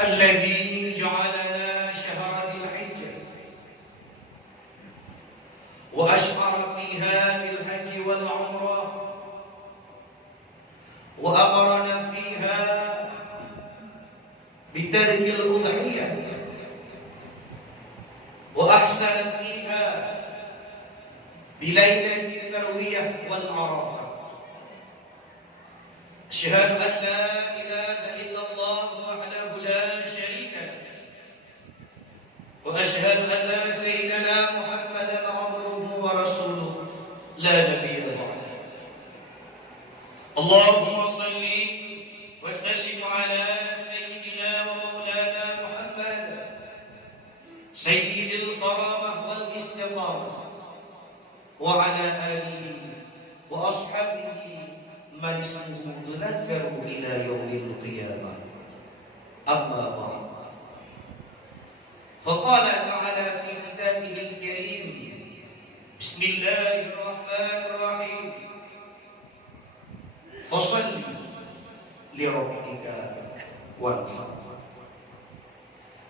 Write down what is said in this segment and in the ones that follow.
الذي جعلنا شهر ذي الحجة وأشعر فيها بالحج والعمرة وأمرنا فيها بترك الأضحية وأحسن فيها بليلة التروية والعرفة. أشهد أن لا إله إلا الله وحده لا شريك له وأشهد أن سيدنا محمدا عبده ورسوله لا نبي بعده. اللهم صل وسلم على سيدنا ومولانا محمد سيد الكرامة والاستقامة وعلى آله وأصحابه من اسمه تذكر إلى يوم القيامة. أما بعد، فقال تعالى في كتابه الكريم: بسم الله الرحمن الرحيم، فصل لربك وانحر.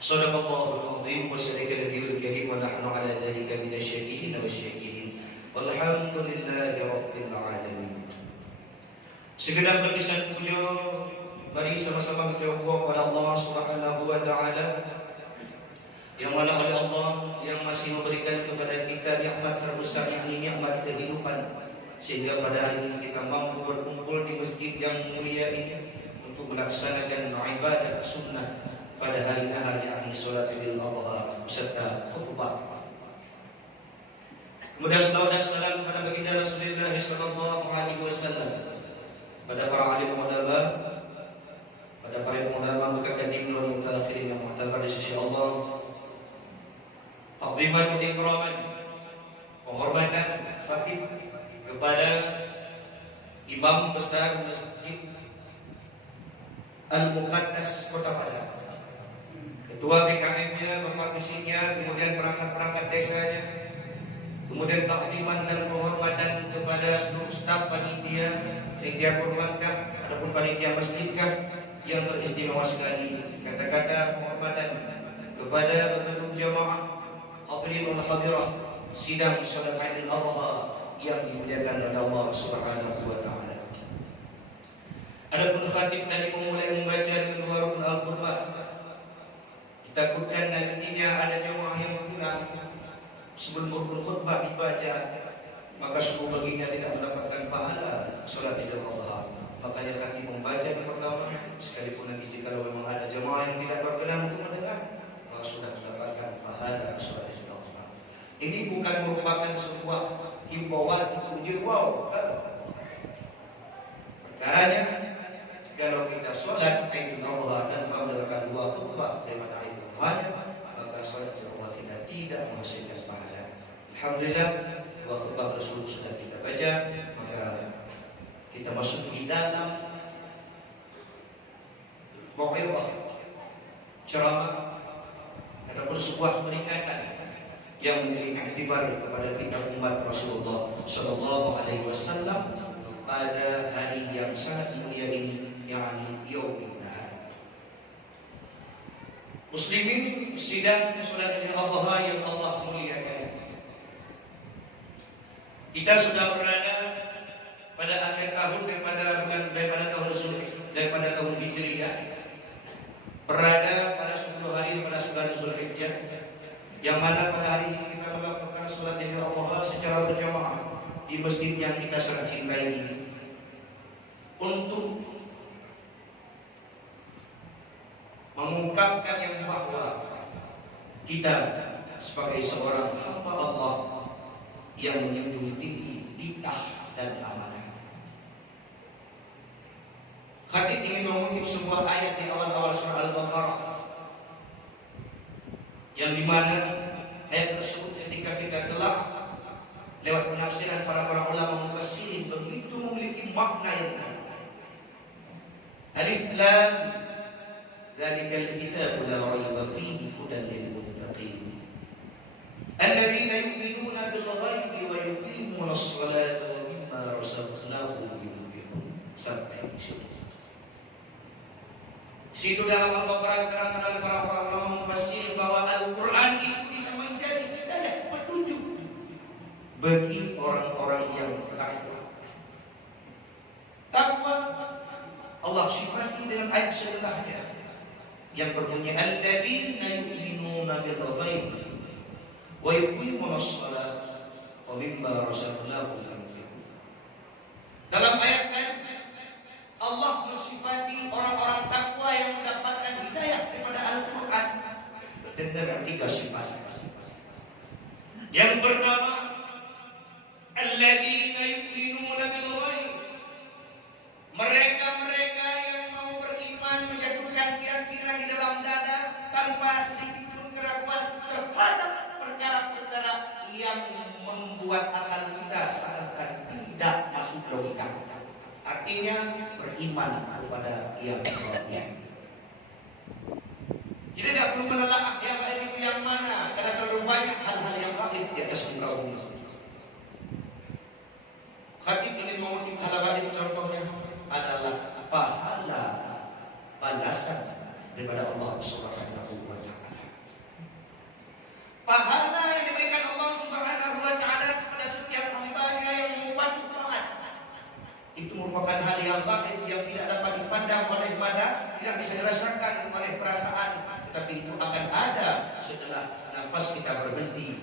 صدق الله العظيم وصدق النبي الكريم ونحن على ذلك من الشاكرين والشاكرين والحمد لله رب العالمين. Segenap lapisan puja mari sama-sama kita ucapkan kepada Allah Subhanahu wa taala yang mana oleh Allah yang masih memberikan kepada kita nikmat terbesar, yakni nikmat kehidupan, sehingga pada hari ini kita mampu berkumpul di masjid yang mulia ini untuk melaksanakan ibadah sunnah pada hari nahar, yakni salat Idul Adha serta khutbah. Kemudian salawat dan salam kepada baginda Rasulullah sallallahu alaihi wasallam, pada para alim ulama, pada para ulama mutaqaddimin wal mutaakhirin yang mu'tabar di sisi Allah, takdiman wa ikraman, penghormatan khatib kepada Imam Besar Masjid Al-Muqaddas Kota Padang, ketua BKM-nya, bapak isinya, kemudian perangkat-perangkat desanya, kemudian takdiman dan penghormatan kepada seluruh staf panitia yang dia hormatkan, adapun panitia masjidkan yang teristimewa sekali. Kata-kata penghormatan kepada penunjuk jamaah hadirin wal hadirah sidang salat Idul Adha yang dimuliakan oleh Allah Subhanahu wa taala. Adapun khatib tadi memulai membaca Nurul Al-Khutbah, ditakutkan nantinya ada jamaah yang kurang sebelum khutbah dibaca, maka suku baginya tidak mendapatkan pahala salat Idul Adha. Makanya khatib membaca yang pertama, sekalipun nanti jika memang ada jamaah yang tidak berkenan untuk mendengar, maka sudah mendapatkan pahala salat Idul Adha. Ini bukan merupakan sebuah himbauan uji wow. Perkaranya, kalau kita salat Idul Adha dan mendengarkan dua khutbah daripada Idul Adha, maka salat Idul Adha kita tidak menghasilkan pahala. Alhamdulillah, dua khutbah tersebut sudah kita baca, maka kita masuk di dalam mau'izah, ceramah, ataupun sebuah peringatan yang memberi iktibar kepada kita umat Rasulullah sallallahu alaihi wasallam pada hari yang sangat mulia ini, yakni Yaumul Nahar. Muslimin sidang salat Idul Adha yang Allah muliakan, kita sudah berada pada akhir tahun daripada tahun Hijriah, berada pada 10 hari pada bulan Zulhijjah, yang mana pada hari ini kita melakukan salat Idul Adha secara berjamaah di masjid yang kita sangat cintai untuk mengungkapkan yang bahwa kita sebagai seorang hamba Allah yang menjunjung tinggi bid'ah dan amanah. Khatib ingin mengutip sebuah ayat di awal-awal surah Al-Baqarah, yang dimana ayat tersebut ketika kita telah lewat penafsiran para ulama mufassirin begitu memiliki makna yang dalam. Alif Lam, dzalikal kitabu la raiba fihi hudan lil muttaqin alladzina yu'minuna bil ghaibi wa yuqimuna as-salata wa mimma razaqnahum yunfiqun. Sampai di sini. Situ dalam Al-Baqarah diterangkan oleh para ulama mufassir bahwa Al-Quran itu bisa menjadi hidayah, petunjuk bagi orang-orang yang takwa. Takwa Allah sifati dengan ayat sebelahnya yang berbunyi alladzina yu'minuna bil ghaibi wa yuqimunas shalah wa mimma razaqnahum yunfiqun. Dalam ayat tadi Allah mensifati orang-orang takwa yang mendapatkan hidayah daripada Al-Quran dengan 3 sifat. Yang pertama, alladzina yu'minuna bil ghaib, mereka yang mau beriman menjatuhkan keyakinan di dalam dada tanpa sedikit pun keraguan terhadap perkara-perkara yang membuat akal kita seakan tidak masuk logika. Artinya beriman kepada yang gaib. Jadi tidak perlu menelaah yang gaib itu yang mana, karena terlalu banyak hal-hal yang gaib di atas muka bumi. Khatib ingin mengutip hal gaib, contohnya adalah pahala balasan daripada Allah Subhanahu wa taala. Pahala yang diberikan Allah Subhanahu wa taala kepada setiap hamba-Nya yang membantu taat. Itu merupakan hal yang gaib yang tidak dapat dipandang oleh mata, tidak bisa dirasakan oleh perasaan, tetapi itu akan ada setelah nafas kita berhenti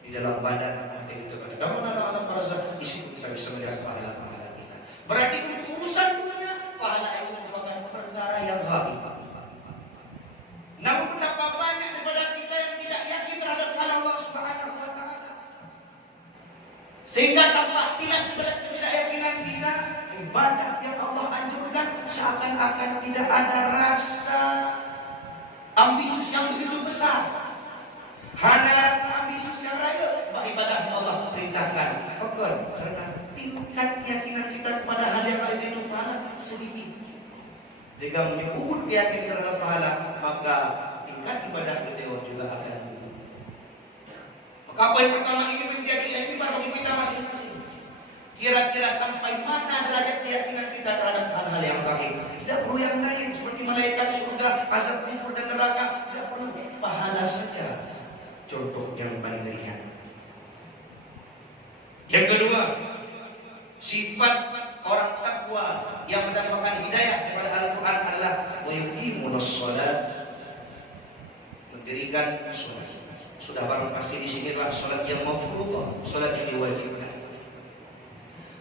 di dalam badan. Itu pada dalam alam barzakh isi kita bisa melihat pahala-pahala kita. Berarti untuk urusan dunia pahala itu merupakan perkara yang gaib. Namun betapa banyak daripada kita yang tidak yakin terhadap hal Allah Subhanahu wa taala. Sehingga tanpa tilas ketidakyakinan kita, ibadah yang Allah anjurkan seakan-akan tidak ada rasa ambisius yang begitu besar. Hanya ambisius yang raya, ibadah yang Allah perintahkan. Karena tingkat keyakinan kita kepada hal yang gaib itu pahala sedikit. Jika menyebut keyakinan terhadap pahala, maka tingkat ibadah kita juga akan berubah. Maka poin pertama ini menjadi etibar bagi kita masing-masing. Kira-kira sampai mana derajat keyakinan kita terhadap hal-hal yang gaib. Tidak perlu yang lain seperti malaikat surga, azab kubur dan neraka. Tidak perlu, pahala saja. Contoh yang paling ringan. Yang kedua, sifat orang takwa yang mendapatkan hidayah daripada Al-Quran adalah wa yuqimunas shalat, mendirikan salat. Sudah barang pasti di sini adalah salat yang mafruḍah, salat yang diwajibkan.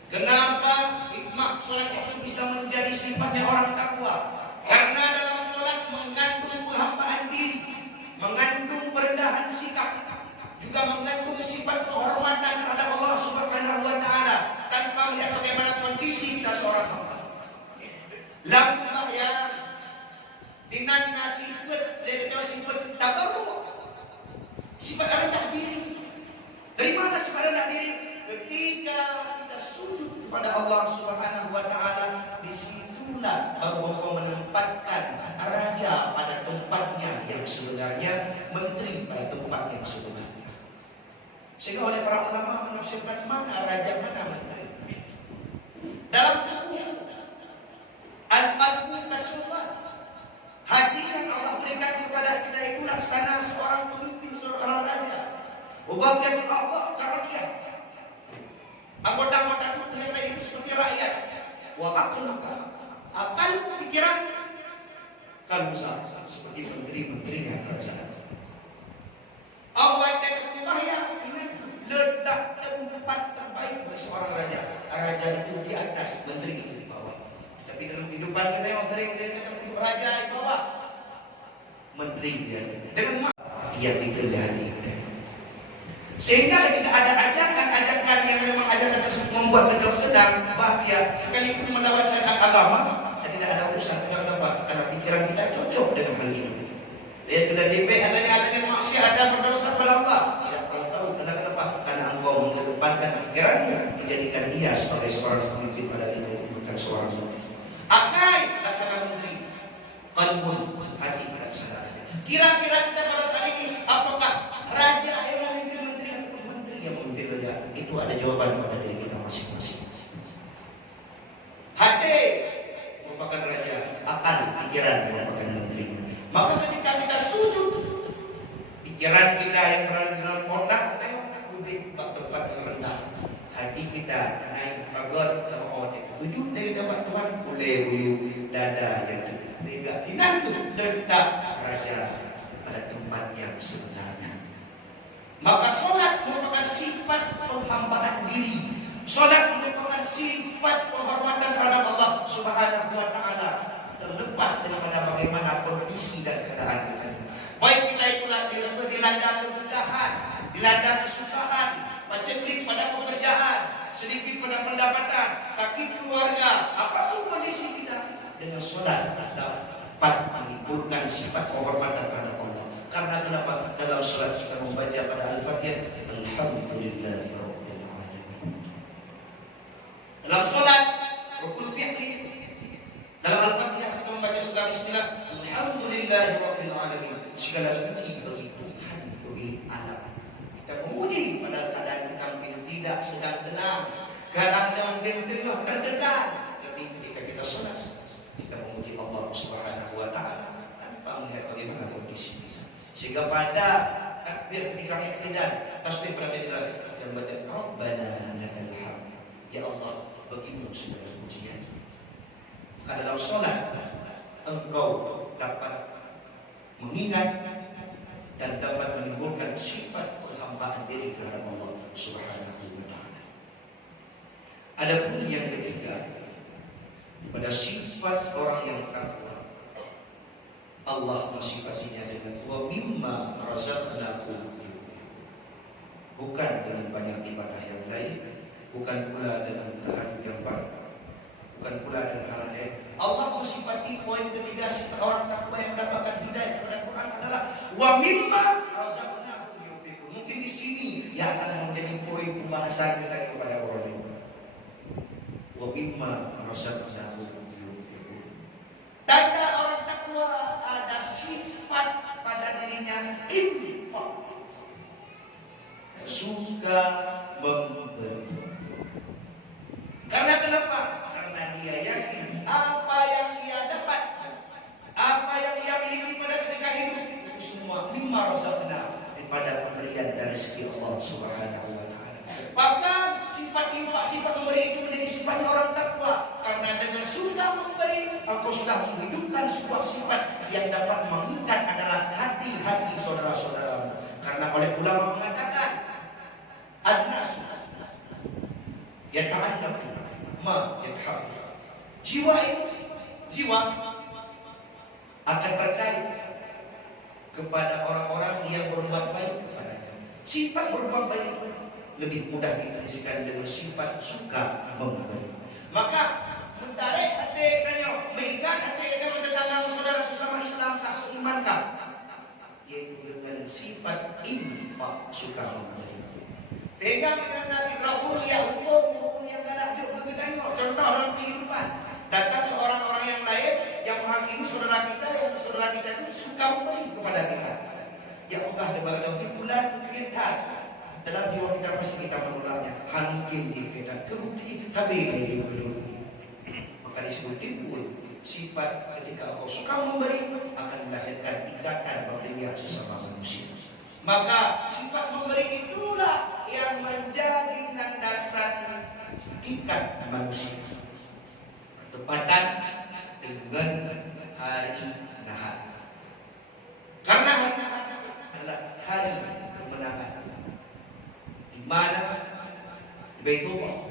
Kenapa hikmah salat itu bisa menjadi sifatnya orang takwa? Karena dalam salat mengandung penghambaan diri, mengandung perendahan sikap, juga mengandung sifat penghormatan terhadap Allah Subhanahu wa taala tanpa melihat bagaimana kondisi kita seorang hamba. Lamma ya dinan nasifat dari sifat tadarruf, sifat rendah diri. Dari mana sifat rendah diri? Ketika kita sujud kepada Allah Subhanahu wa taala, disitulah baru engkau menempatkan raja pada tempatnya yang sebenarnya, menteri pada tempat yang sebenarnya. Sehingga oleh para ulama menafsirkan mana raja mana menteri. Dalam buku Al-Qalbu Kasulat, hati yang Allah berikan kepada kita itu laksana seorang pemimpin, seorang raja. Wabagian Allah rakyat. Anggota-anggota tubuh yang lain itu seperti rakyat. Wa aqluka, akal pikiran kan seperti menteri-menterinya kerajaan. Awal dan upaya letak tempat terbaik bagi seorang raja. Raja itu di atas, menteri itu di bawah. Tapi dalam kehidupan kita yang sering raja di bawah, menteri dia dengan yang dikendali. Sehingga kita ada ajakan-ajakan yang memang ajakan tersebut membuat kita sedang bahagia, sekalipun melawan syariat agama, dan tidak ada urusan. Kenapa? Karena pikiran kita cocok dengan hal itu. Dia tidak dipek adanya maksiat dan berdosa kepada Allah. Tidak tahu kenapa? Karena engkau mengedepankan pikirannya, menjadikan dia sebagai seorang pemimpin pada itu, bukan seorang menteri. Akai laksana menteri, qalbun, hati laksana. Kira-kira kita pada saat ini, apakah raja yang memimpin menteri atau menteri yang memimpin raja? Itu ada jawaban pada diri kita masing-masing. Hati merupakan raja, akal, pikiran merupakan Maka ketika kita sujud, pikiran kita yang berada dalam otak, lebih tempat yang rendah. Hati kita naik pagar terhormat. Sujud dari dapat Tuhan, boleh dada yang tegak. Tidak letak raja pada tempat yang sebenarnya. Maka solat merupakan sifat penghambaan diri. Solat merupakan sifat penghormatan terhadap Allah Subhanahu wa Ta'ala, terlepas daripada bagaimana kondisi dan keadaan kita. Baik kita itulah dilanda kemudahan, dilanda kesusahan, paceklik pada pekerjaan, sedikit pada pendapatan, sakit keluarga, apapun kondisi kita, dengan solat dapat menimbulkan sifat penghormatan terhadap Allah. Karena kenapa? Dalam solat kita membaca pada Al-Fatihah, Alhamdulillahirabbil alamin. Dalam solat rukun fi'li, dalam Al-Fatihah kita membaca surah Bismillah, Alhamdulillahirabbil alamin. Segala puji bagi Tuhan, bagi alam. Kita memuji pada keadaan kita mungkin tidak sedang tenang, keadaan mungkin tengah terdekat. Tapi ketika kita solat, kita memuji Allah Subhanahu wa Ta'ala tanpa melihat bagaimana kondisi kita. Sehingga pada takbir ketika i'tidal, tasbih pada i'tidal, kita membaca Rabbana lakal hamd. Ya Allah, bagimu segala pujian. Maka dalam solat engkau dapat mengingat dan dapat menimbulkan sifat penghambaan diri kepada Allah Subhanahu wa Ta'ala. Adapun yang ketiga, pada sifat orang yang takwa, Allah mensifatinya dengan wa mimma razaqnakum, bukan dengan banyak ibadah yang lain, bukan pula dengan tahajud yang banyak, bukan pula dengan hal lain. Allah mensifati poin ketiga sifat orang takwa yang mendapatkan hidayah kepada Quran adalah wa mimma razaqnakum yunfiqun. Mungkin di sini yang akan menjadi poin pembahasan kita kepada orang ini. Wa mimma razaqnakum yunfiqun. Tanda orang takwa ada sifat pada dirinya infak, suka memberi. Karena kenapa? Karena dia yakin apa yang ia dapat, apa yang ia miliki pada ketika hidup, itu semua mimma razaqna, daripada pemberian dari segi Allah Subhanahu wa Ta'ala. Bahkan sifat infak, sifat memberi itu menjadi sifatnya orang takwa. Karena dengan sudah memberi, engkau sudah menghidupkan sebuah sifat yang dapat mengikat adalah hati-hati saudara-saudaramu. Karena oleh ulama mengatakan, adnas yata'allaq ma yahab. Jiwa itu, jiwa akan tertarik kepada orang-orang yang berbuat baik kepadanya. Sifat berbuat baik lebih mudah didefinisikan dengan sifat suka memberi. Maka menarik hati kanyo, mengikat hati dengan tetangga saudara sesama Islam sah seiman kah? Yaitu dengan sifat infak, suka memberi. Tega dengan nanti berapur ya hukum yang galak juga kedanyo. Contoh dalam kehidupan, datang seorang orang yang lain yang menghakimi saudara kita, yang saudara kita itu suka memberi kepada kita. Ya Allah, daripada bulan kita dalam jiwa kita pasti kita menolaknya. Mungkin kita kebukti tapi lagi belum. Maka disebut timbul sifat ketika kau suka memberi akan melahirkan ikatan batinnya sesama manusia. Maka sifat memberi itulah yang menjadi landasan ikat manusia. Bertepatan dengan hari Nahar. Karena hari Nahar adalah hari kemenangan, di mana di Baitullah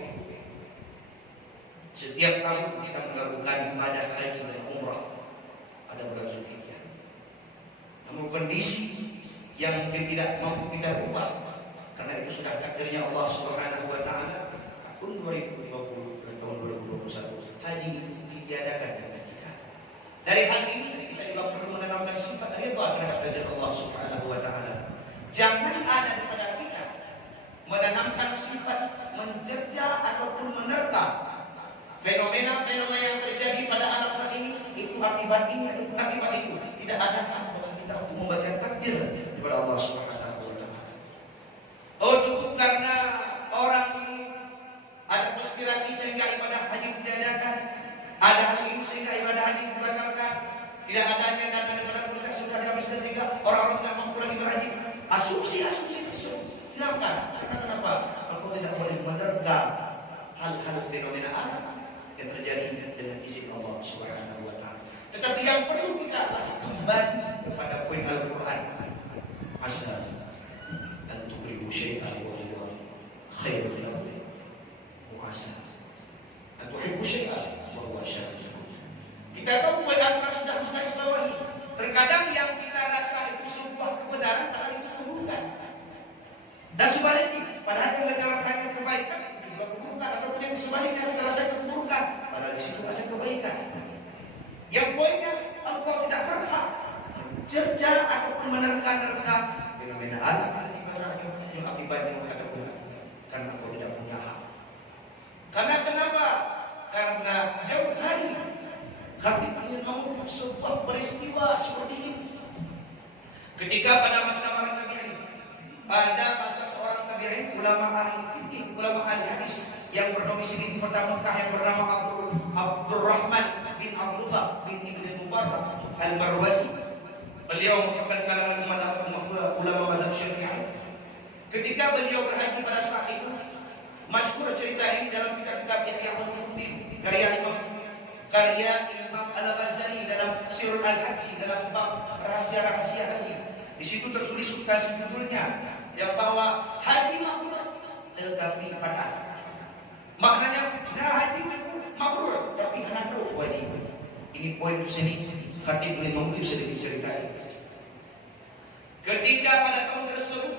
setiap tahun kita melakukan ibadah haji dan umrah pada bulan Zulhijjah. Namun kondisi yang mungkin tidak mampu kita ubah, karena itu sudah takdirnya Allah Subhanahu wa Ta'ala. Tahun 2020 dan tahun 2021 haji itu ditiadakan dengan kita. Dari hal ini kita juga perlu menanamkan sifat ridha terhadap takdir Allah Subhanahu wa Ta'ala. Jangan ada pada kita menanamkan sifat menjerja ataupun menerka fenomena-fenomena yang terjadi pada alam saat ini, itu akibat ini atau akibat itu. Tidak ada hak bagi kita untuk membaca takdir kepada Allah Subhanahu wa Ta'ala. Oh, cukup karena orang ini ada konspirasi sehingga ibadah haji ditiadakan, ada hal ini sehingga ibadah haji dibatalkan, tidak adanya data daripada komunitas orang-orang tidak mampu lagi berhaji, asumsi-asumsi tersebut hilangkan. Karena kenapa? Engkau tidak boleh menerka hal-hal fenomena alam yang terjadi dengan izin Allah Subhanahu wa taala. Tetapi yang perlu kita kembali kepada poin Al-Quran. Asa an tukrihu syai'an wa huwa khairul lakum. Asa an tuhibbu syai'an wa huwa syarrun lakum. Kita tahu poin Al-Quran sudah menggarisbawahi. Terkadang yang kita rasa itu sebuah kebenaran, padahal itu keburukan. Dan sebaliknya, padahal yang mereka rasakan kebaikan itu juga keburukan. Ataupun yang sebaliknya kita rasa keburukan, padahal di situ ada kebaikan. Yang poinnya, engkau tidak berhak mencerca ataupun menerka-nerka fenomena alam yang akibatnya ada pula, karena engkau tidak punya hak. Karena kenapa? Karena jauh hari kami ingin mengungkap sebuah peristiwa seperti ini. Ketika pada masa para tabi'in, pada masa seorang tabi'in, ulama ahli fikih, ulama ahli hadis yang berdomisili di kota Mekah yang bernama Abdurrahman bin Abdullah bin Ibn Mubarak Al-Marwazi. Beliau merupakan kalangan ulama mazhab Syafi'i. Ketika beliau berhaji pada saat itu, masyhur cerita ini dalam kitab-kitab Ihya Ulumuddin karya Imam Al-Ghazali dalam Sirul Al-Haji, dalam bab rahasia-rahasia haji. Di situ tertulis substansi judulnya yang bahwa haji mabrur tetapi batal. Maknanya haji mabrur tapi anak wajib. Ini poin sini Khatib Imam Muslim sedikit cerita. Ketika pada tahun tersebut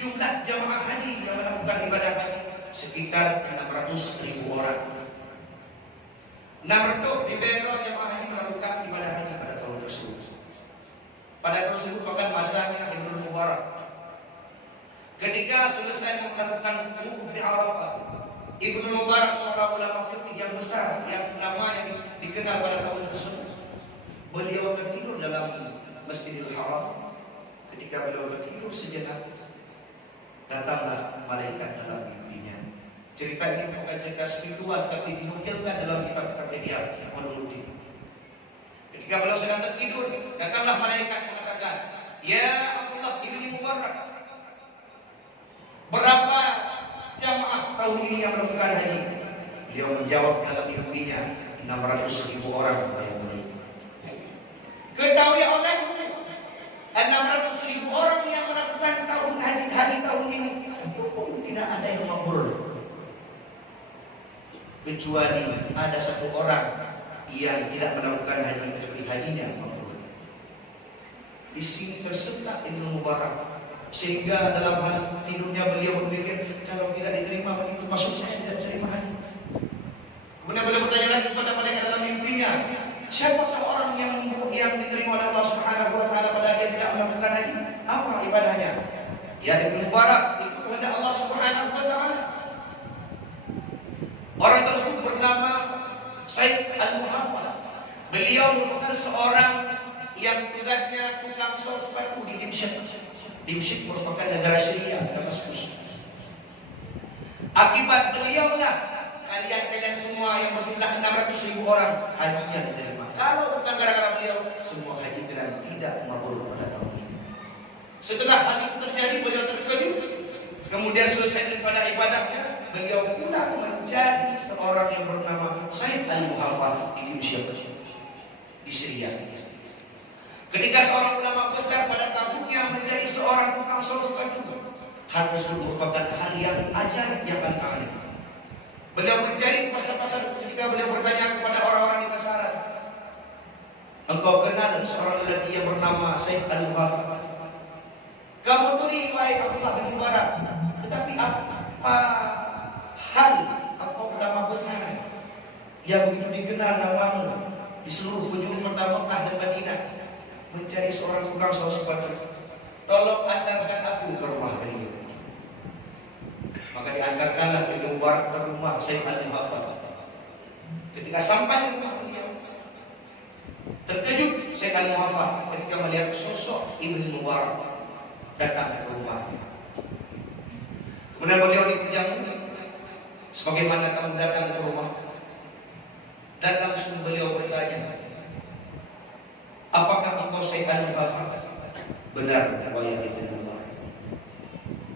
jumlah jamaah haji yang melakukan ibadah haji sekitar 600.000 orang. Namrud di Bero jemaah haji melakukan ibadah haji pada tahun tersebut. Pada tahun tersebut bahkan masanya Ibnu Mubarak. Ketika selesai melakukan wukuf di Arafah, Ibnu Mubarak seorang ulama fikih yang besar yang namanya dikenal pada tahun tersebut, beliau tertidur dalam Masjidil Haram. Ketika beliau tertidur sejenak, datanglah malaikat dalam mimpinya. Cerita ini bukan cerita spiritual, tapi dinukilkan dalam kitab-kitab Ihya Ulumuddin. Ketika beliau sedang tertidur, datanglah malaikat mengatakan, "Ya Abdullah ibni Mubarak, berapa jamaah tahun ini yang melakukan haji?" Beliau menjawab dalam mimpinya, 600.000 orang. Ketahui olehmu, 600.000 orang yang melakukan tahun haji tahun ini, sepuluh tidak ada yang mabrur. Kecuali ada satu orang yang tidak melakukan haji tetapi hajinya mabrur. Di sini tersentak Ibnu Mubarak sehingga dalam hal tidurnya beliau berpikir, kalau tidak diterima begitu maksud saya tidak diterima haji. Kemudian beliau bertanya lagi kepada malaikat dalam mimpinya, siapakah orang yang diterima oleh Allah Subhanahu wa taala padahal dia tidak melakukan haji? Apa ibadahnya? Ya Ibnu Mubarak, itu kehendak Allah Subhanahu wa taala. Orang tersebut bernama Said Al-Muhafal. Beliau merupakan seorang yang tugasnya tukang sol sepatu di Dimsyik. Dimsyik merupakan negara Syria, Damaskus. Akibat beliau lah kalian semua yang berjumlah 600.000 orang hajinya diterima. Kalau bukan gara-gara beliau, semua haji tidak mabrur pada tahun ini. Setelah hal itu terjadi, beliau terkejut. Kemudian selesai daripada ibadahnya, beliau pulang menjadi seorang yang bernama Said Al-Muhafal di Dimsyik di Syria. Ketika seorang ulama besar pada tahunnya menjadi seorang tukang sol sepatu, hal tersebut merupakan hal yang ajaib yang paling aneh. Beliau mencari pasar-pasar ketika beliau bertanya kepada orang-orang di pasaran, engkau kenal seorang lelaki yang bernama Said Al-Muhafal? Kamu turi wahai Abdullah bin Mubarak, tetapi apa hal engkau ulama besar yang begitu dikenal namamu di seluruh penjuru kota Mekah dan Madinah mencari seorang tukang sol sepatu? Tolong antarkan aku ke rumah beliau. Maka diantarkanlah Ibnu Mubarak ke rumah Said Al-Muhafal. Ketika sampai di rumah beliau, terkejut Said Al-Muhafal ketika melihat sosok Ibnu Mubarak datang ke rumahnya. Kemudian beliau dijamu sebagaimana tamu datang ke rumah, dan langsung beliau bertanya, apakah engkau Said Al-Muhafal? Benar riwayat Ibnu Umar.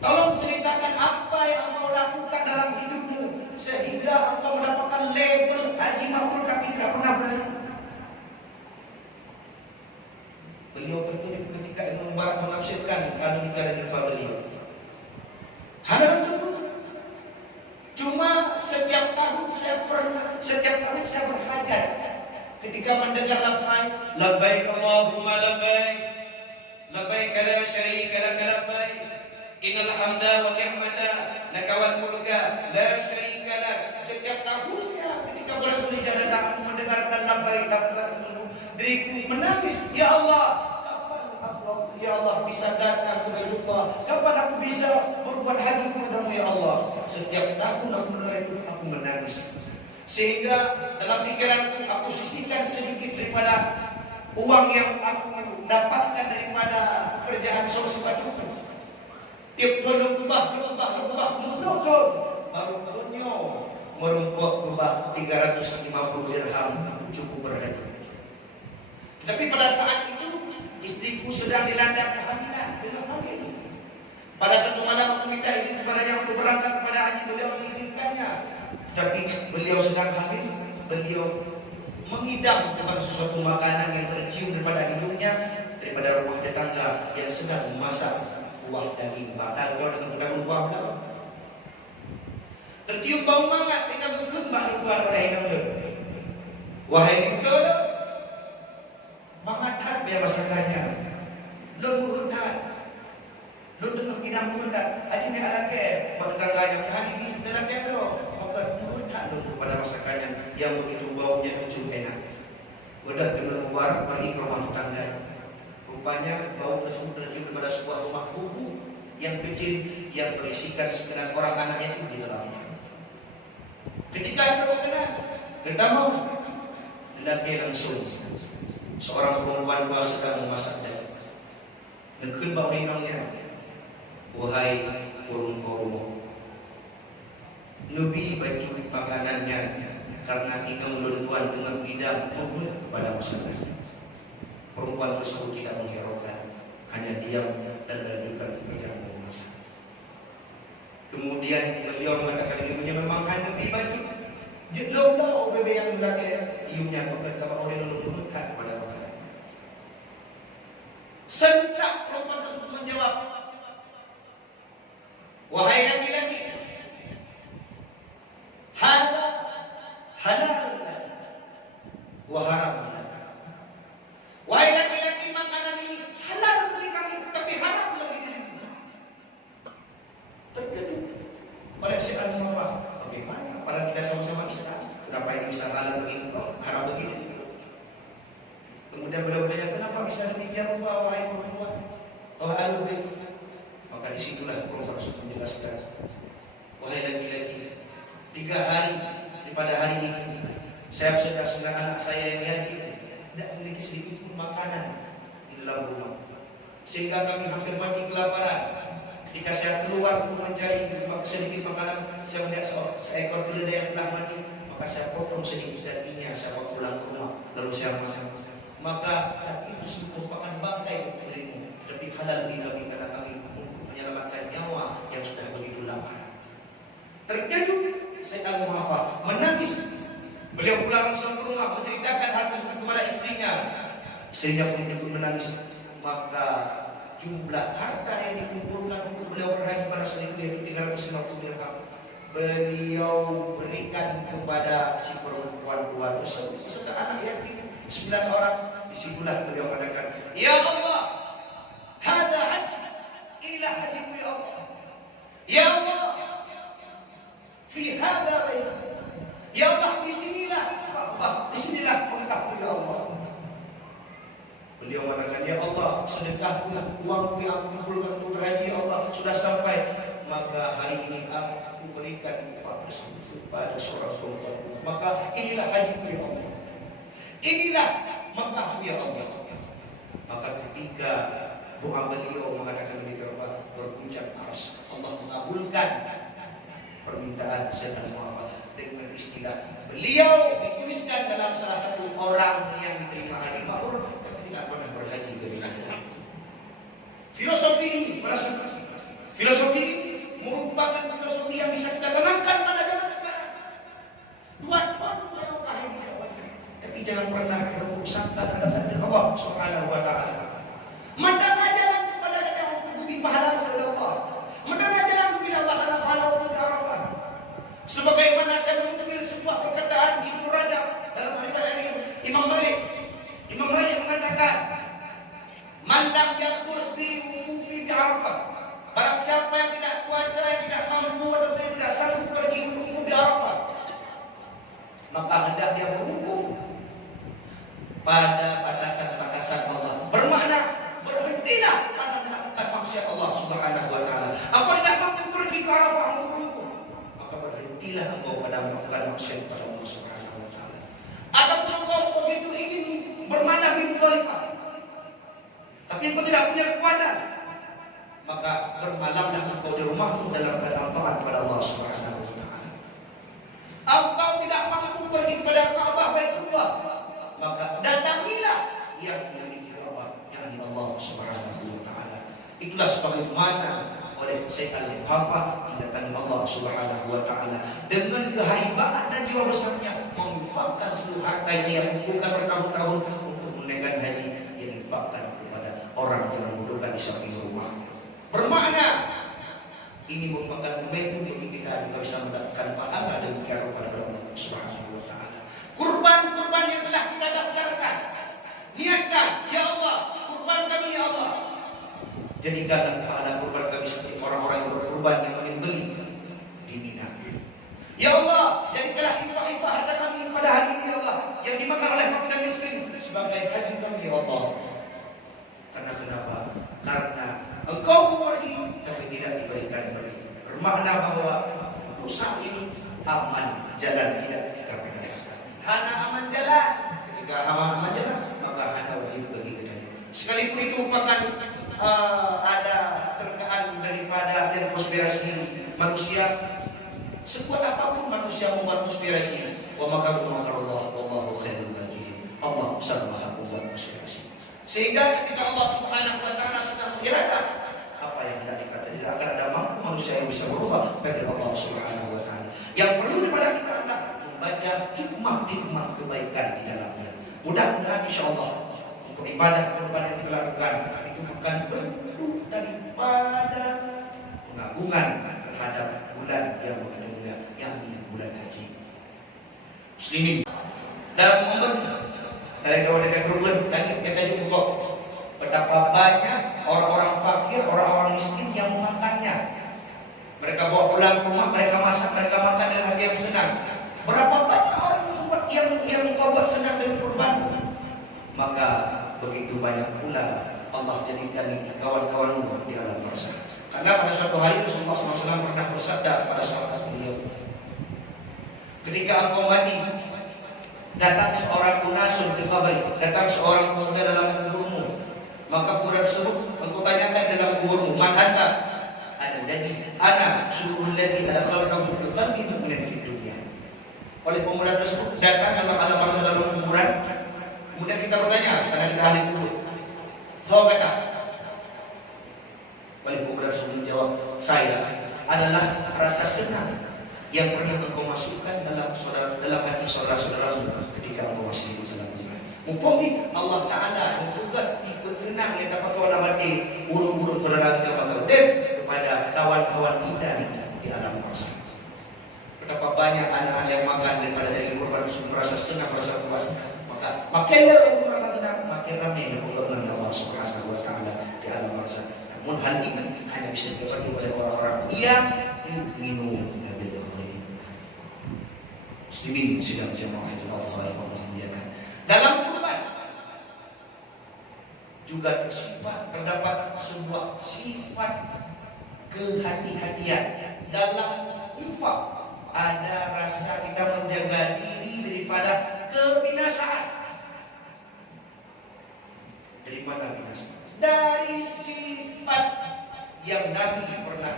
Tolong ceritakan apa yang engkau lakukan dalam hidupmu sehingga engkau mendapatkan label haji mabrur tapi tidak pernah berhaji. Beliau terkejut ketika Ibnu Umar menafsirkan kalimat di depan beliau. Hanya tersebut. Cuma setiap tahun saya berhajat. Ketika mendengar lafaz labbaik Allahumma labbaik, labbaik la syarika lak labbaik, innal hamda wa ni'mata lak wal mulka la syarika lak. Setiap tahunnya ketika berasal di jalan aku mendengarkan labbaik lafaz diriku menangis, ya Allah, ya Allah bisa datang ke Baitullah. Kapan aku bisa berbuat haji kepadamu ya Allah? Setiap tahun aku mendengar itu aku menangis. Sehingga dalam pikiranku aku sisihkan sedikit daripada uang yang aku dapatkan daripada pekerjaan sosial. Tiap tahun kubah baru punya merumput kubah 350 dirham cukup berhaji. Tapi pada saat itu istriku sedang dilanda kehamilan dengan hamil. Pada suatu malam aku minta izin kepadanya untuk berangkat kepada haji, beliau mengizinkannya. Tapi beliau sedang hamil, beliau mengidam kepada sesuatu makanan yang tercium daripada hidungnya daripada rumah tetangga yang sedang memasak kuah daging bakar. Kalau dengan daun kuah belakang tercium bau mangat dengan kembang keluar dari hidung. Wahai ibu, mangat biar masakannya. Lon muhuntan, lon tengah bidang muhuntan. Aji ni alake, pada tetangga yang hari ini dalam dia tu, maka muhuntan lon kepada masakannya yang begitu baunya lucu enak. Udah dengan mubarak pergi ke rumah tetangga. Rupanya bau tersebut tercium pada sebuah rumah kubu yang kecil yang berisikan 9 orang anak itu di dalamnya. Ketika ada makanan, ketemu lelaki langsung. Seorang perempuan tua sedang memasak daging. Nekun bau rinangnya. Wahai burung-burung, nubi baju makanannya karena hidung luluan dengan bidang nubut kepada masalahnya. Perempuan tersebut tidak menghiraukan, hanya diam dan melanjutkan pekerjaan memasak. Kemudian beliau mengatakan ibunya memang hanya nubi baju. Jauh bebe yang belakang iunya kalau orang lulukan kepada makanan. Sentak perempuan tersebut menjawab, wahai laki-laki, halal wa haram. Wahai laki-laki, makanan ini halal bagi kami, tapi haram bagi dirimu. Terkejut oleh si Al-Mu'afah. Bagaimana? Padahal kita sama-sama Islam. Kenapa ini bisa halal bagi engkau, haram bagi dirimu? Kemudian beliau bertanya, kenapa bisa demikian rupa wahai perempuan? Wahai Al-Mu'afah. Maka disitulah perempuan tersebut menjelaskan, wahai laki-laki, 3 hari daripada hari ini saya beserta 9 anak saya yang yatim tidak memiliki sedikit pun makanan di dalam rumah, sehingga kami hampir mati kelaparan. Ketika saya keluar untuk mencari sedikit makanan, saya melihat seekor keledai yang telah mati, maka saya potong sedikit dagingnya, saya bawa pulang ke rumah, lalu saya masak. Maka itu merupakan bangkai darimu, tapi halal bagi kami karena kami untuk menyelamatkan nyawa yang sudah begitu lapar. Terkejut Sayyid Al-Mu'afah, menangis. Beliau pulang langsung ke rumah, menceritakan hal tersebut kepada istrinya. Istrinya pun ikut menangis. Maka jumlah harta yang dikumpulkan untuk beliau berhaji pada saat itu yaitu 350 dirham. Beliau berikan kepada si perempuan tua tersebut beserta anak yatim 9 orang. Disitulah beliau katakan, ya Allah, hada haji ila hajimu ya Allah. Ya Allah, fi hada baik. Ya Allah, disinilah pengkapku ya Allah. Beliau mengatakan, ya Allah, sedekahku, uangku yang aku kumpulkan untuk berhaji ya Allah sudah sampai. Maka hari ini aku berikan infak tersebut pada seorang perempuan. Maka inilah hajiku ya Allah. Inilah Mekahku ya Allah. Maka ketika doa beliau mengatakan demikian, berpuncak arsy, Allah mengabulkan permintaan Sayyid Al-Mu'afah dengan istilah beliau dituliskan dalam salah satu orang yang diterima haji mabrur tapi tidak pernah berhaji ke Madinah. Filosofi merupakan filosofi yang bisa kita tanamkan pada zaman sekarang. Tuan-tuan yang kahimnya, tapi jangan pernah berburuk sangka terhadap Allah Subhanahu wa taala. Maka ajaran kepada kita untuk lebih pahala dari Allah. Maka ajaran kepada Allah adalah pahala untuk Arafah. Sebagaimana saya mengambil sebuah perkataan Ibnu Rajab dalam perkataan ini, Imam Malik mengatakan, "Man lam yakur bi wuqufi di Arafah." Barang siapa yang tidak kuasa, yang tidak mampu atau tidak sanggup pergi di Arafah, maka hendak dia berwukuf pada batasan-batasan Allah. Bermakna berhentilah pada melakukan maksiat Allah Subhanahu wa taala. Engkau tidak mampu pergi ke Arafah untuk berwukuf, maka berhentilah engkau pada melakukan maksiat pada Allah Subhanahu wa taala. Ataupun engkau begitu ingin bermalam di Muzdalifah, tapi engkau tidak punya kekuatan, maka bermalamlah engkau di rumahmu dalam keadaan taat kepada Allah Subhanahu wa taala. Engkau tidak mampu pergi kepada Ka'bah Baitullah, maka datangilah yang memiliki Ka'bah, yakni Allah Subhanahu wa taala. Itulah sebagaimana oleh Syekh Al-Muhaffaz mendatangi Allah Subhanahu wa taala dengan kehaibahan dan jiwa besarnya, menginfakkan seluruh harta yang mengumpulkan bertahun-tahun untuk menunaikan haji, yang infakkan kepada orang yang membutuhkan di samping rumahnya. Bermakna ini merupakan momentum bagi kita juga bisa mendapatkan pahala dan kepada Allah Subhanahu wa taala. Kurban-kurban yang telah kita daftarkan, niatkan, ya Allah, kurban kami ya Allah. Jadikanlah pahala kurban kami seperti orang-orang yang berkurban yang menyembeli di Mina. Ya Allah, jadikanlah infak-infak harta kami pada hari ini ya Allah, yang dimakan oleh fakir dan miskin sebagai haji kami ya Allah. Karena kenapa? Karena engkau pergi tapi tidak diberikan pergi. Bermakna bahwa untuk saat ini aman jalan tidak kita gunakan. Hana aman jalan. Ketika aman jalan, maka hana wajib bagi kita. Sekalipun itu merupakan ada terkaan daripada yang konspirasi manusia. Sekuat apapun manusia membuat konspirasi, wa makarullah wallahu khairul makirin. Allah bisa membuat konspirasi. Sehingga ketika Allah Subhanahu wa taala sudah mengirakan apa yang hendak dikata, tidak akan ada mampu manusia yang bisa berubah kepada Allah Subhanahu wa taala. Yang perlu daripada kita adalah membaca hikmah-hikmah kebaikan di dalamnya. Mudah-mudahan insyaallah untuk ibadah kurban yang kita lakukan itu akan bentuk daripada pengagungan terhadap bulan yang begitu mulia, yakni bulan haji. Muslimin dalam momen dari dawai kurban dan kita juga betapa banyak orang-orang fakir, orang-orang miskin yang memakannya. Mereka bawa pulang ke rumah, mereka masak, mereka makan dengan hati yang senang. Berapa banyak orang yang kau buat senang dari kurban? Maka begitu banyak pula Allah jadikan kawan-kawanmu di alam barzakh. Karena pada suatu hari Rasulullah SAW pernah bersabda kepada sahabat beliau, ketika engkau mati, datang seorang unasun di qabri, datang seorang pemuda dalam kuburmu, maka pemuda tersebut engkau tanyakan dalam kuburmu, man anta? Ana suruhul ladzi adkhaltahu fi qalbi mu'min fi dunya. Oleh pemuda tersebut datang dalam alam barzakh dalam kuburan. Kemudian kita bertanya, karena kita ahli kubur, kau kata, oleh pemuda tersebut menjawab, saya adalah rasa senang yang pernah engkau masukkan dalam hati saudara-saudaramu ketika engkau masih hidup dalam dunia. Mufahami Allah Ta'ala membuka ikut tenang yang dapat kau hati burung-burung saudara yang dapat kepada kawan-kawan kita di alam barzakh. Betapa banyak anak-anak yang makan daripada dari kurban tersebut merasa senang, merasa puas. Maka makinlah umur mereka tenang, makin ramai yang mengenal Allah Subhanahu wa taala di alam barzakh. Namun hal ini hanya bisa didapat oleh orang-orang yang yu'minu bil ghaib. Muslimin sidang jamaah Allah yang Allah muliakan. Dalam kurban juga terdapat sebuah sifat kehati-hatian dalam infak. Ada rasa kita menjaga diri daripada kebinasaan. Dari mana binasa? Dari sifat yang Nabi pernah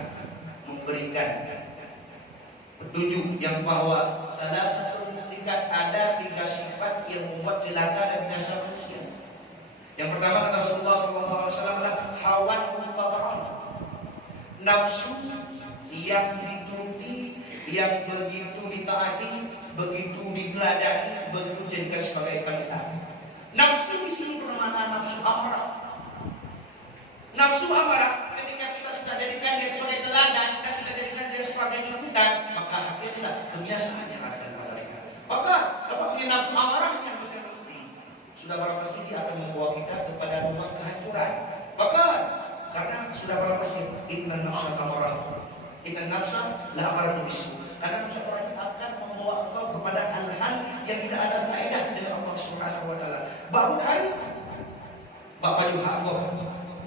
memberikan petunjuk yang bahwa salah satu tingkat ada 3 sifat yang membuat celaka dan binasa manusia. Yang pertama kata Rasulullah SAW adalah hawan mutabaran, nafsu yang dituruti, yang begitu ditaati, begitu diteladani, begitu dijadikan sebagai panutan. Nafsu di sini bernama nafsu amarah. Nafsu amarah ketika kita sudah jadikan dia sebagai teladan dan kita jadikan dia sebagai ikutan, maka akhirnya kebiasaan yang akan pada kita. Maka apabila nafsu amarah yang berhenti, sudah berapa pasti dia akan membawa kita kepada rumah kehancuran. Bahkan karena sudah berapa pasti inna nafsa amarah, inna nafsa la amarah bisu. Karena nafsu amarah akan membawa engkau kepada hal-hal yang tidak ada faedah dengan Allah Subhanahu wa taala. Bahkan Bapak juga Allah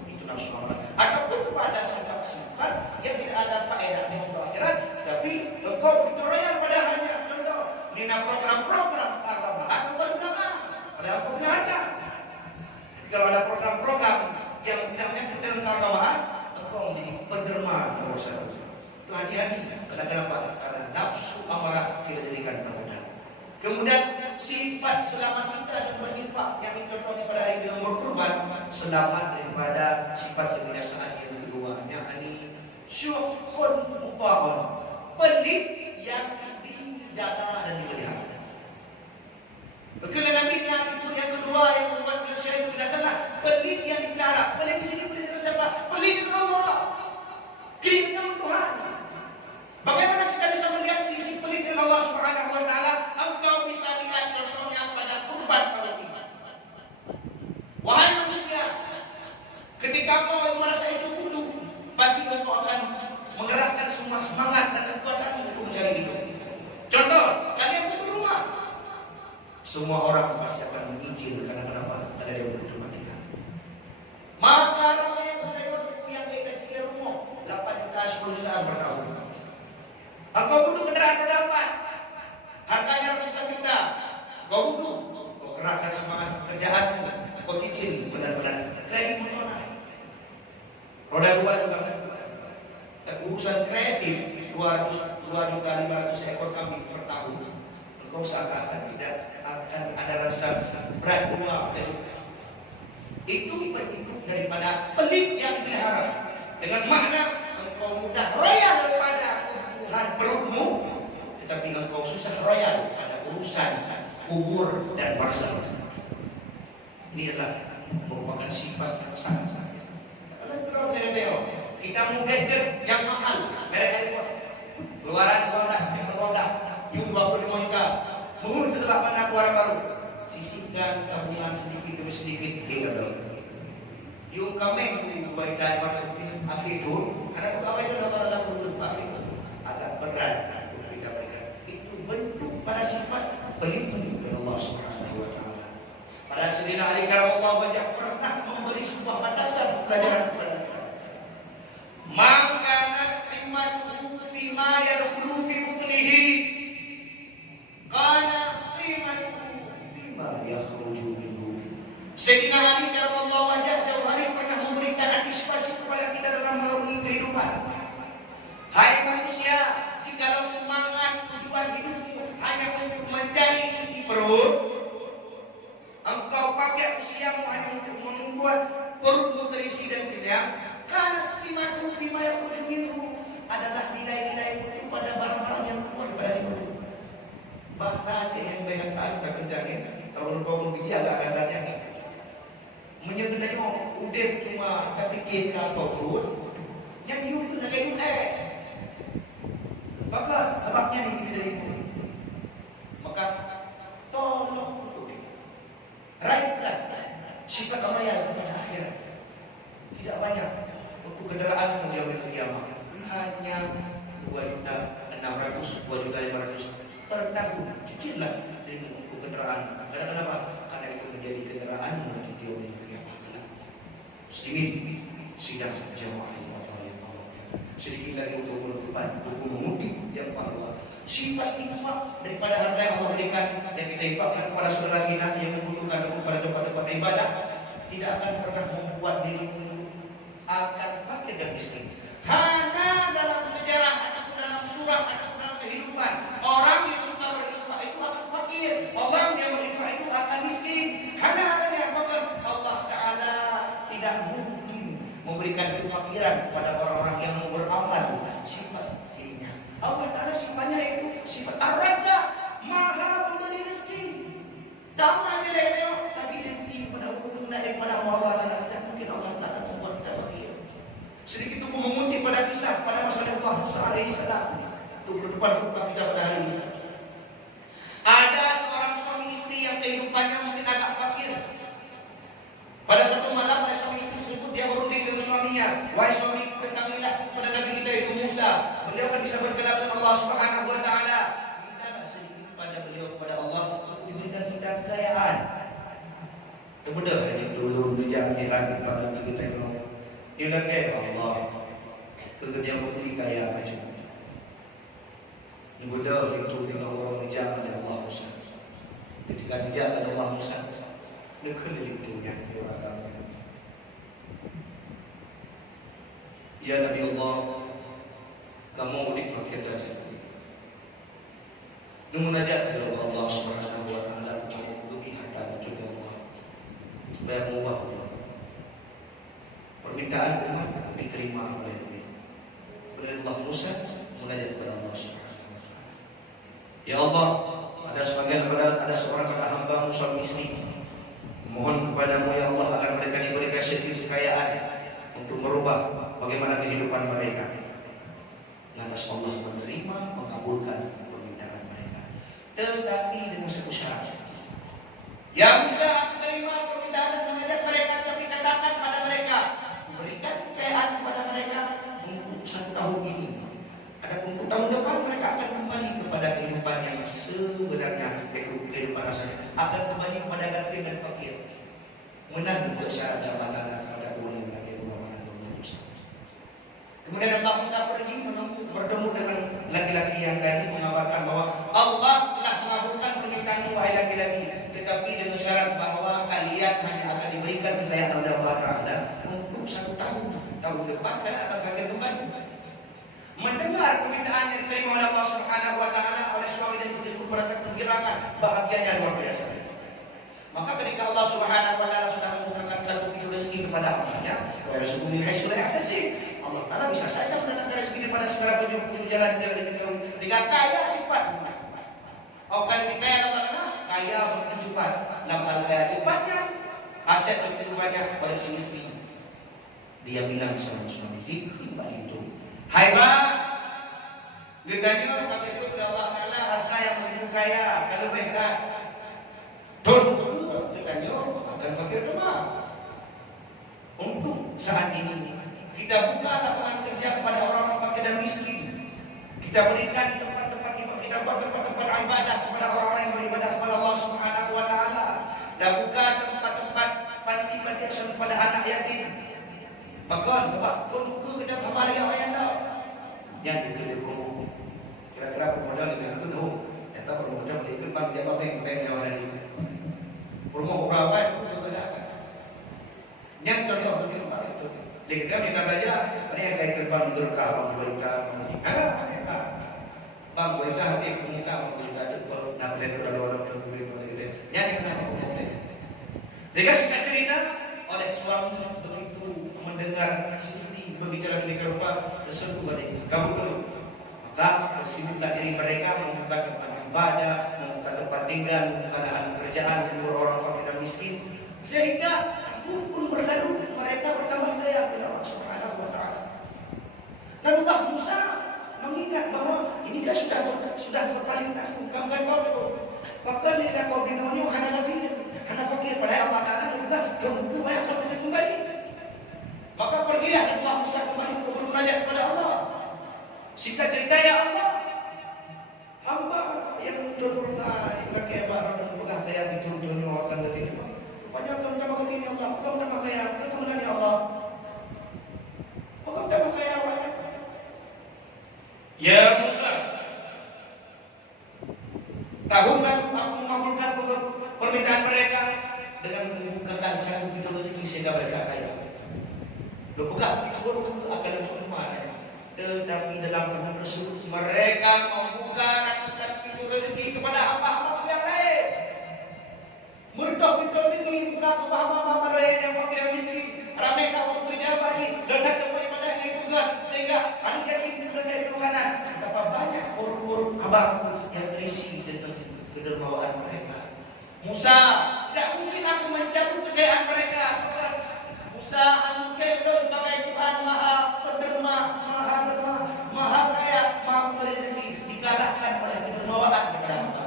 itu nafsu amarah. Ataupun pada sifat-sifat yang tidak ada faedah dengan akhirat, tapi engkau itu royal pada hanya contoh nina program-program keagamaan keberuntungan. Padahal engkau punya harta. Kalau ada program-program yang tidak menyangkut dengan keagamaan, engkau menjadi penderma nomor satu. Itu hati-hati. Kenapa? Karena nafsu amarah tidak jadikan tanggungan. Kemudian sifat selamat kita dan berinfak yang dicontohkan pada hari ini berkurban, selamat daripada sifat kebiasaan yang kedua, yakni syuhun muta'un, pelit yang dijaga dan dipelihara. Kemudian Nabi itu yang kedua yang membuat manusia itu tidak salah, pelit yang dipelihara. Pelit di sini pelit itu siapa? Pelit itu Allah, keinginan Tuhan. Bagaimana kita bisa melihat sisi pelit dari Allah Subhanahu wa taala? Engkau bisa lihat contohnya pada kurban pada kita. Wahai manusia, ketika kau merasa itu butuh, pasti engkau akan mengerahkan semua semangat dan kekuatan untuk mencari itu. Contoh, kalian butuh rumah. Semua orang pasti akan menginjil karena kenapa? Ada yang butuh rumah kita. Maka orang yang kita rumah 8 juta 10 juta per tahun. Engkau butuh kendaraan roda 4, harganya ratusan juta. Kau butuh, kau kerahkan semangat pekerjaanmu, kau cicil benar-benar kredit mengenai. Roda 2 juga. Urusan kredit 2 juta 500 ekor kambing per tahun. Engkau seakan-akan tidak akan ada rasa berat bunga. Itu berhidup daripada pelit yang dipelihara. Dengan makna engkau mudah royal daripada perutmu, tetapi engkau susah royal pada urusan kubur dan barzakh. Ini adalah merupakan sifat sangat. Kalau kita mau gadget yang mahal, merek handphone, keluaran 12 roda, yung 25 juta, menghuni ke tempat mana keluaran baru, sisihkan tabungan sedikit demi sedikit hingga baru. Yung kami baik dari mana akhir itu, karena pegawai itu adalah turun akhir agak berat untuk kita berikan. Itu bentuk pada sifat pelindung dari Allah Subhanahu wa taala. Pada Sayyidina Ali karamullahu wajhah pernah memberi sebuah batasan pelajaran kepada kita. Maka naslimatu fima yadkhulu fi butnihi kana qimatuhu fima yakhruju minhu. Sayyidina Ali karamullahu wajhah jauh hari pernah memberikan antisipasi kepada kita dalam melalui kehidupan. Hai manusia, jikalau semangat tujuan hidupmu hanya untuk mencari isi perut, engkau pakai usiamu hanya untuk membuat perutmu terisi dan kenyang, karena stimatu fima yakhruju minhu adalah nilai-nilai itu pada barang-barang yang keluar pada hidup. Baca yang banyak tak kencangin, kalau engkau menjadi agak katanya menyebutnya udah cuma tapi kita fokus yang itu lagi maka sebabnya ini dari itu. Maka tolong raihlah sifat royal pada akhirat. Tidak banyak untuk kendaraan yang kiamat. Hanya 2.600.000, 2.500.000 per tahun. Cicillah untuk kendaraan. Kenapa? Karena itu menjadi kendaraan menuju kiamat. Muslimin sidang jamaah Allah. Sedikit lagi untuk menutupan, untuk mengutip yang bahwa sifat infak daripada harta yang Allah berikan yang kita infakkan kepada saudara kita yang membutuhkan kepada tempat-tempat ibadah tidak akan pernah membuat dirimu akan fakir dan miskin. Hanya dalam sejarah ataupun dalam surah ataupun dalam kehidupan orang yang suka berinfak itu akan fakir, orang yang berinfak itu akan miskin. Hanya adanya bahkan Allah Taala tidak mungkin memberikan kefakiran kepada orang-orang yang mau beramal. Sifat dirinya. Allah Ta'ala sifatnya itu sifat Ar-Razzaq, Maha Pemberi rezeki. Tak hanya leleo, tapi rezeki pada Allah Ta'ala. Tidak mungkin Allah Ta'ala membuat kita fakir. Sedikit itu mengutip pada kisah pada masa Allah Musa alaihissalam. Itu berdepan khutbah kita pada hari ini. Ada seorang suami istri yang kehidupannya mungkin agak fakir. Pada suatu malam, suami istri tersebut dia berunding dengan suaminya. Wahai suami, ketahuilah kepada Nabi kita itu Musa. Beliau kan bisa berkenan dengan Allah Subhanahu Wa Taala. Mintalah sedikit pada beliau kepada Allah untuk diberikan kita kekayaan. Kemudian hanya dulu menjadi akhirat kepada Nabi kita itu. Dia kata Allah, kemudian memberi kaya aja. Kemudian itu tinggal orang menjaga Allah Musa. Ketika dijaga Allah Musa, dia keliling dunia orang. Ya Nabi Allah, kamu udik fakir dari Numunajat kepada Allah Subhanahu Wa Taala untuk lebih harta juga Allah supaya mengubah permintaan umat diterima oleh Nabi. Kepada Allah Musa munajat kepada Allah Subhanahu Wa Taala. Ya Allah, ada seorang pada hamba-Mu suami istri. Mohon kepadamu ya Allah agar mereka diberikan sedikit kekayaan untuk merubah bagaimana kehidupan mereka. Lantas Allah menerima, mengabulkan permintaan mereka. Tetapi dengan satu syarat. Ya Musa, aku terima permintaan dan mengajak mereka, tapi katakan pada mereka, berikan kekayaan kepada mereka untuk 1 tahun ini. Adapun untuk tahun depan mereka akan kembali kepada kehidupan yang sebenarnya, kehidupan rasanya akan kembali kepada yatim dan fakir. Menang untuk syarat jabatan pada kemudian lagi Allah Musa. Kemudian Allah Musa pergi bertemu dengan laki-laki yang tadi mengabarkan bahwa Allah telah mengabulkan permintaanmu wahai laki-laki, tetapi dengan syarat bahwa kalian hanya akan diberikan kekayaan oleh Allah Taala untuk 1 tahun. Tahun depan kalian akan fakir kembali. Mendengar permintaan yang diterima oleh Allah Subhanahu Wa Taala oleh suami dan istri pun merasa kegirangan, bahagianya luar biasa. Maka ketika Allah Subhanahu Wa Taala sudah membukakan 1 pintu rezeki kepada hambanya, wa yarzuquni haitsu la yahtasib, Allah Taala bisa saja mendatangkan rezeki pada segala penjuru jalan yang tidak diketahui. Dengan kaya cepat. Oh, kalau kita kaya Allah Taala, kaya begitu cepat. Dalam hal kaya cepatnya, aset begitu banyak pada si istri. Dia bilang sama suami, "Dikriba itu. Hai bang, gedanya kami itu Allah Taala harta yang begitu kaya. Kalau mereka tunduk, gedanya akan fakir cuma. Untuk saat ini kita buka lapangan kerja kepada orang-orang fakir dan miskin. Kita berikan tempat-tempat kita buat tempat-tempat ibadah kepada orang-orang yang beribadah kepada Allah Subhanahu Wa Taala. Dan buka tempat-tempat panti-panti asuhan kepada anak yatim. Bahkan tempat tunduk kita kamar yang ayah yang dikeliling rumah. Kira-kira pemodal dengan kuno, atau pemodal dengan bank jawab bank yang ada di rumah berapa itu juga ada. Yang contoh begini itu. Jika kita belajar, ada yang kayak bank berkah, bank berkah, ada. Bank berkah hati pemuda, bank berkah itu baru nak beli dolar gitu. Yang kenapa pemodal? Jika singkat cerita, oleh suami begitu mendengar istri berbicara dengan rupa tersebut balik kabur dulu. Maka bersibuklah diri mereka membuka tempat ibadah, membuka tempat tinggal, membuka lahan pekerjaan untuk orang fakir dan miskin, sehingga pun berlalu mereka bertambah kaya kepada Allah Subhanahu Wa Taala. Dan Allah Musa mengingat bahwa ini kan sudah berpaling tahun, kamu kan tahu. Maka lihat kau bingung hana fakir pada Allah Taala juga kamu banyak fakir kembali. Maka pergilah dan Allah Musa kembali bermunajat kepada Allah. Singkat cerita, ya Allah, hamba yang berdosa hingga kebaran dan berkah kaya di dunia akan terjadi. Rupanya kamu dah mengerti ya Allah, kamu dah kaya, kamu dah ya Allah. Kamu dah kaya awalnya. Ya Musa, tahukah aku mengabulkan permintaan mereka dengan membukakan 1 pintu rezeki sehingga mereka kaya. Bukan, kita akan cuma tetapi dalam tahun tersebut mereka membuka ratusan pintu rezeki kepada hamba-hamba yang lain. Merdok pintu rezeki buka kepada hamba-hamba lain yang fakir dan miskin. Ramai kau kerja bagi bangku yang terisi kedermawaan mereka. Musa, tidak mungkin aku mencabut kekayaan mereka. Musa, mungkin kau sebagai Tuhan Maha Penderma, Maha Derma, Maha Kaya, Maha Pemberi rezeki, dikalahkan oleh kedermawaan kepada hamba.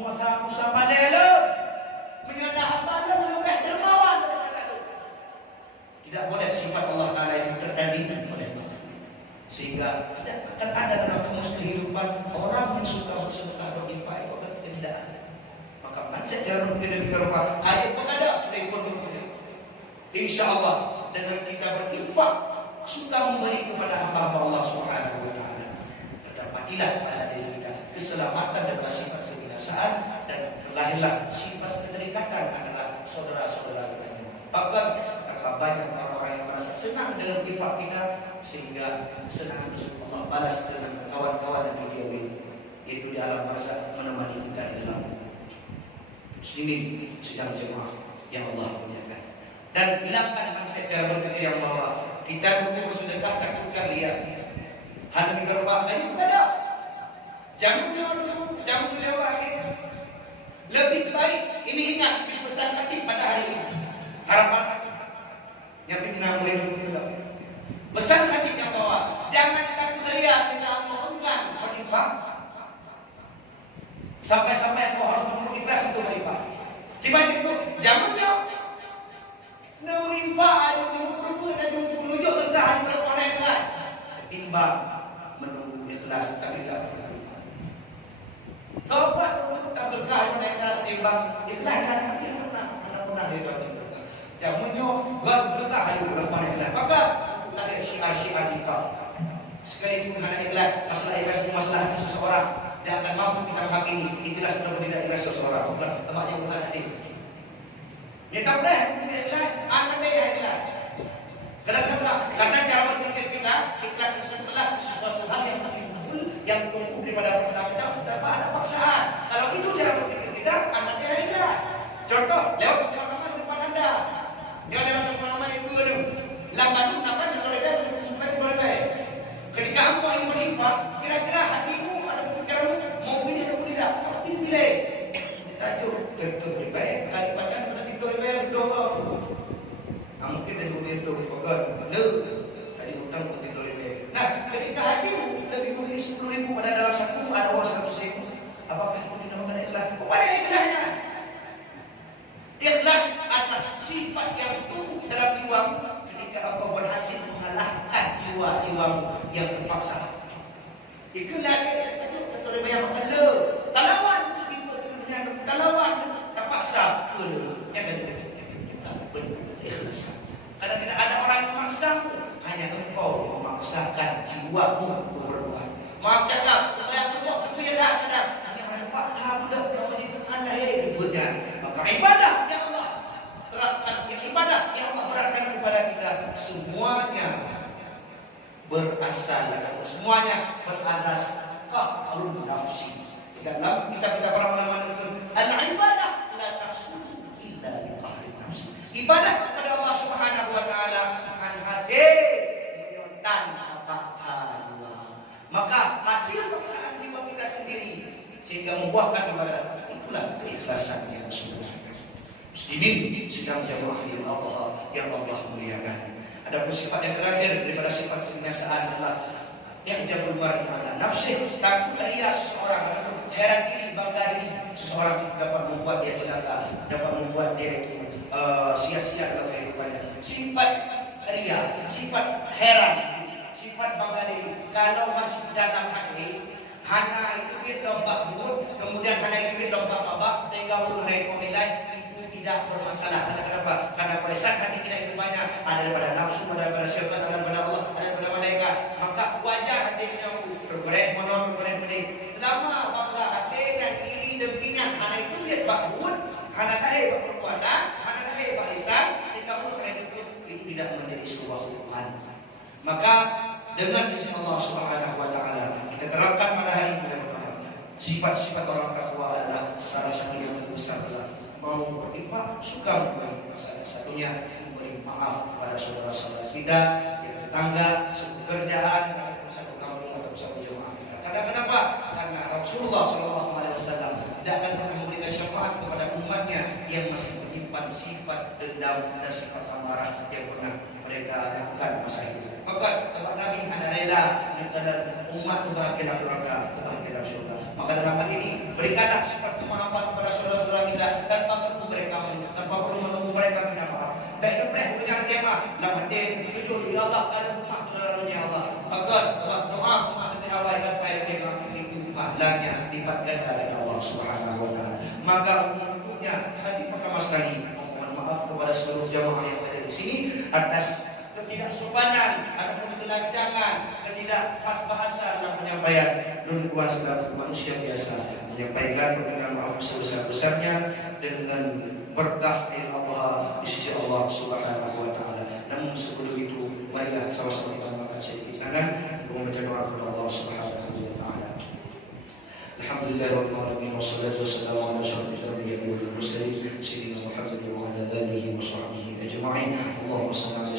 Musa malelo, menyana hamba lebih dermawan daripada itu. Tidak boleh sifat Allah Taala yang tertandingi oleh Allah. Sehingga tidak akan ada dalam kamus kehidupan orang yang suka bersedekah berinfak itu akan tidak ada. Maka pancet jarum kita di rumah, ayo pengadap ekonomi. Insya Allah dengan kita berinfak suka memberi kepada hamba Allah Subhanahu Wa Taala, dapatilah pada diri kita keselamatan dan sifat kebinasaan dan lahirlah sifat keterikatan adalah saudara-saudara kita. Bahkan banyak orang-orang yang merasa senang dengan infak kita sehingga senang untuk Allah balas dengan kawan-kawan yang dia itu di alam barzakh menemani kita di dalam muslimin sedang jemaah yang Allah muliakan. Dan hilangkan mindset cara berpikir yang bahwa kita butuh bersedekah tak suka lihat hal yang gerba tadi bukan ada. Jangan dulu, jangan lewat. Lebih baik ini ingat di pesan khatib pada hari ini. Harapan yang bikin aku hidup. Pesan khatib yang bahwa jangan takut ria sehingga Allah enggan berinfak. Sampai-sampai aku harus menunggu ikhlas untuk berinfak. Tiba-tiba jangan jauh. Nak berinfak ayo menunggu dan menunggu kerja hari berapa ikhlas. Ketimbang menunggu ikhlas tapi tidak berinfak. Taubat tak berkah dengan ikhlas ketimbang ikhlas kan dia pernah hebat. Jamunya gak berkah hari berapa ikhlas. Maka lahir syiar-syiar kita. Sekalipun hanya ikhlas, masalah ikhlas itu masalah hati seseorang. Dia akan mampu kita menghakimi ikhlas atau tidak ikhlas seseorang. Bukan tempatnya bukan hati. Dia tak boleh ikhlas, anak dia ikhlas. Kenapa? Karena cara berpikir kita ikhlas tersebutlah sesuatu hal yang lebih betul, yang tumbuh daripada paksaan kita. Dapat ada paksaan. Kalau itu cara berpikir kita, anak dia ikhlas. Contoh, lewat pengalaman depan anda. Dia lewat pengalaman itu dulu. Langkah itu kapan yang berbeda baik. Ketika engkau ingin berinfak, kira-kira hatimu ada pemikiranmu mau pilih atau tidak? Tapi pilih. Tajuk tentu lebih baik. Kali pandang berarti lebih baik berdoa. Mungkin dari mungkin itu bukan. Tadi hutang penting lebih baik. Nah, ketika hatimu lebih memilih 10.000 pada dalam saku ada uang 100.000, apakah itu dinamakan ikhlas? Mana ikhlasnya? Ikhlas adalah sifat yang tumbuh dalam jiwamu ketika engkau berhasil mengalahkan jiwa-jiwamu yang terpaksa. Itulah dia yang makan le. Talawan talawan terpaksa. Ikhlas. Karena tidak ada orang yang memaksa, hanya engkau memaksakan jiwamu untuk berbuat. Maaf cakap, yang kedua berbeda kadang. Hanya orang pakar dah kau ini anda ributnya. Maka ibadah yang Allah terapkan, ibadah yang Allah beratkan kepada kita semuanya berasal atau semuanya beralas qahrun nafsi. Dalam kitab-kitab para ulama itu al-ibadah la tahsulu illa bi qahrin nafsi. Ibadah kepada Allah Subhanahu wa taala akan hadir tanpa jiwa. Maka hasil paksaan jiwa kita sendiri sehingga membuahkan ibadah itulah keikhlasan yang sesungguhnya. Muslimin sedang jamaah di Allah yang Allah muliakan. Ada sifat yang terakhir daripada sifat kebinasaan adalah yang jabul mar'ana nafsi, takut ria seseorang, heran diri, bangga diri seseorang itu dapat membuat dia celaka, dapat membuat dia itu sia-sia dalam kehidupannya. Sifat ria, sifat heran, sifat bangga diri kalau masih dalam hati, hana itu kita lompat buat, kemudian hana itu kita lompat babak, sehingga ulu naik nilai itu tidak bermasalah. Kenapa? Karena pada saat hati kita itu banyak ada daripada nafsu, ada daripada syaitan, ada daripada Allah, ada daripada malaikat. Maka wajah hati kita bergerak monon, bergerak mending. Selama bangga hati dan iri dengkinya, hana itu dia bakbun, hana lahir berperbuatan, hana lahir barisan, jika pun hana itu tidak menjadi sebuah hubungan. Maka dengan izin Allah Subhanahu wa taala kita terapkan pada hari ini sifat-sifat orang takwa adalah salah satu yang terbesar adalah mau berinfak, suka memberi. Salah satunya memberi maaf kepada saudara-saudara kita, yang tetangga, satu kerjaan, ataupun satu kampung, ataupun satu jemaah kita. Kadang-kadang Rasulullah SAW tidak akan pernah memberikan syafaat kepada umatnya yang masih menyimpan sifat dendam dan sifat amarah yang pernah mereka lakukan masa itu. Maka tempat Nabi anda rela dan umat kebahagiaan dalam neraka, kebahagiaan dalam surga. Maka dalam hal ini berikanlah sifat kemaafan kepada saudara-saudara kita tanpa perlu menunggu mereka minta maaf. Baik dan punya tema dalam hadis tujuh ya Allah ada umat saudara-saudaranya Allah. Maka doa umat lebih awal dan baik tema itu pahalanya lipat ganda dari Allah Subhanahu wa taala. Maka untuknya hadis pertama sekali mohon maaf kepada seluruh jamaah yang ada di sini atas ketidaksopanan, ataupun kelancangan, ketidak pas bahasa dalam penyampaian dan sebagai manusia biasa menyampaikan permintaan maaf sebesar-besarnya dengan berkah Allah di sisi Allah Subhanahu wa taala. Namun sebelum itu marilah sama-sama kita angkat sedikit tangan untuk membaca doa kepada Allah Subhanahu wa taala. Alhamdulillahirabbil alamin wassalatu wassalamu ala asyrofil anbiya'i wal mursalin sayyidina Muhammadin wa ala alihi wa sahbihi ajma'in. Allahumma shalli